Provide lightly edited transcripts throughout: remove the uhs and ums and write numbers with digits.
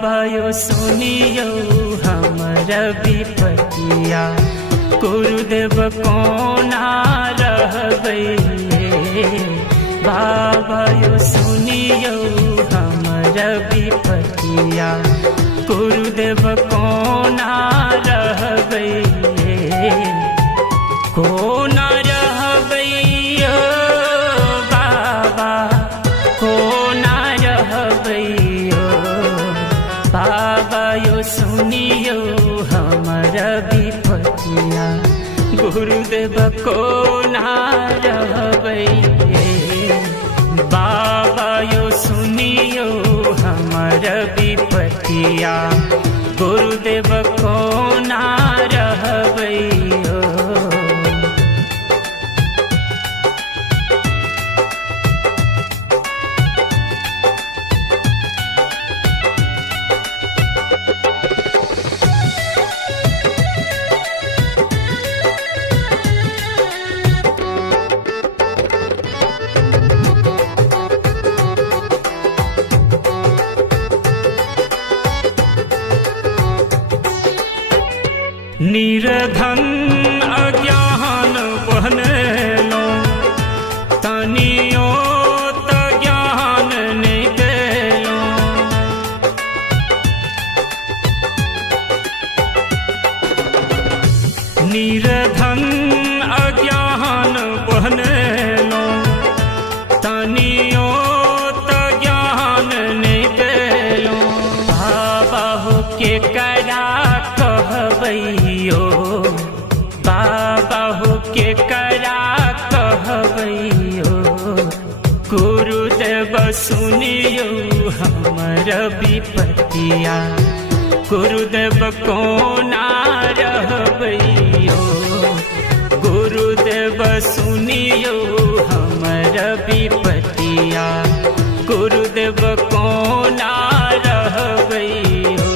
बाबा यो सुनियो हमर विपतिया, गुरुदेव कोना रहबै। बाबा यो सुनियो हमर विपतिया, गुरुदेव कोना रहबै। कोना रहबै यो बाबा, कोना रहबै यो बाबा यो सुनियो हमर विपतिया, गुरुदेव कोना रहबै। बाबा यो सुनियो हमर विपतिया, गुरुदेव कोना रहबै। निर्धन अज्ञान बहनेलो, तनियो त ज्ञान नहीं देलो। निर्धन अज्ञान बहनेलो, तनियो त ज्ञान नहीं देलो। बाबा हो के करा कहबै यो, बाबा हो के करा कहबै यो। गुरुदेव सुनियो हमर विपतिया, गुरुदेव कोना रहबै यो। गुरुदेव सुनियो हमर विपतिया, गुरुदेव कोना रहबै यो।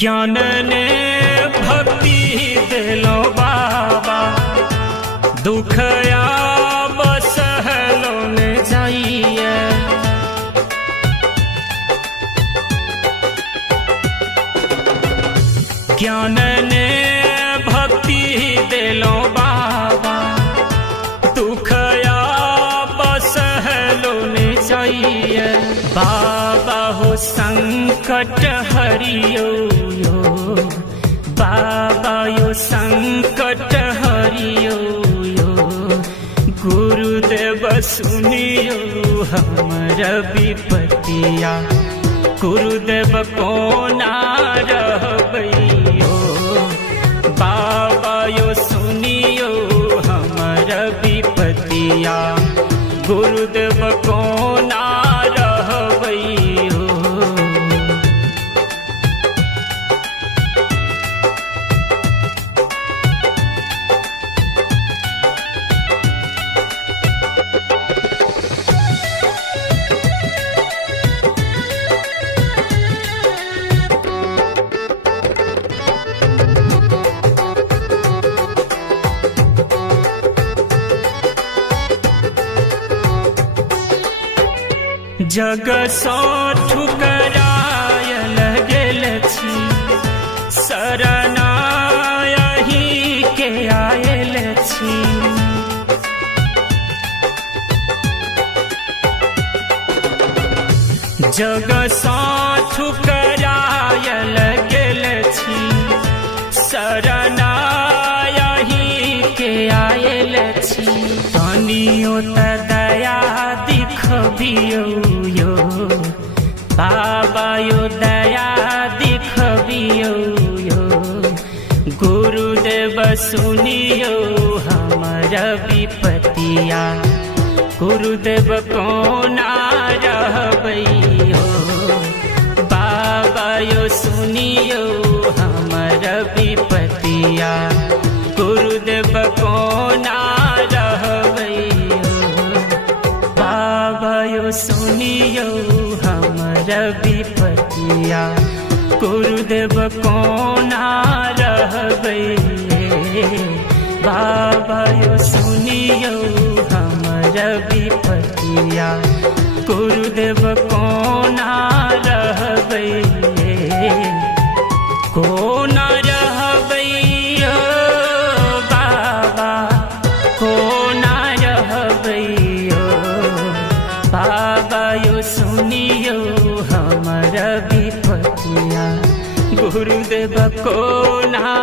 ज्ञान ने भक्ति दिलो बाबा, दुखया बसहलो ने जाइए। ज्ञान ने भक्ति दिलो बाबा, दुखया बसहलो ने जाइए। बाबा हो संकट हरियो यो, बाबा यो संकट हरियो यो। गुरुदेव सुनियो हमर विपतिया, गुरुदेव कोना रहबै यो। बाबा यो सुनियो हमर विपतिया, गुरुदेव कोना रहबै यो। जग सो ठुकरायल गेल छी, शरणायहि के आयल छी। जग सो ठुकरायल गेल छी, शरणायहि के आयल छी। तनियो त दया दिखबियो यो बाबा यो, दया दिखबियो यो। गुरुदेव सुनियो हमर विपतिया, गुरुदेव कोना रहबै यो। बाबा यो सुनियो हमर विपतिया, गुरुदेव कोना रहबै यो। विपतिया। गुरुदेव कोना रह गए, बाबा यो सुनियो हमर विपतिया। गुरुदेव कोना रह गए, कोना रह गइयो बाबा, कोना रह गइयो बाबा यो सुनियो हमर विपतिया। गुरुदेव कोना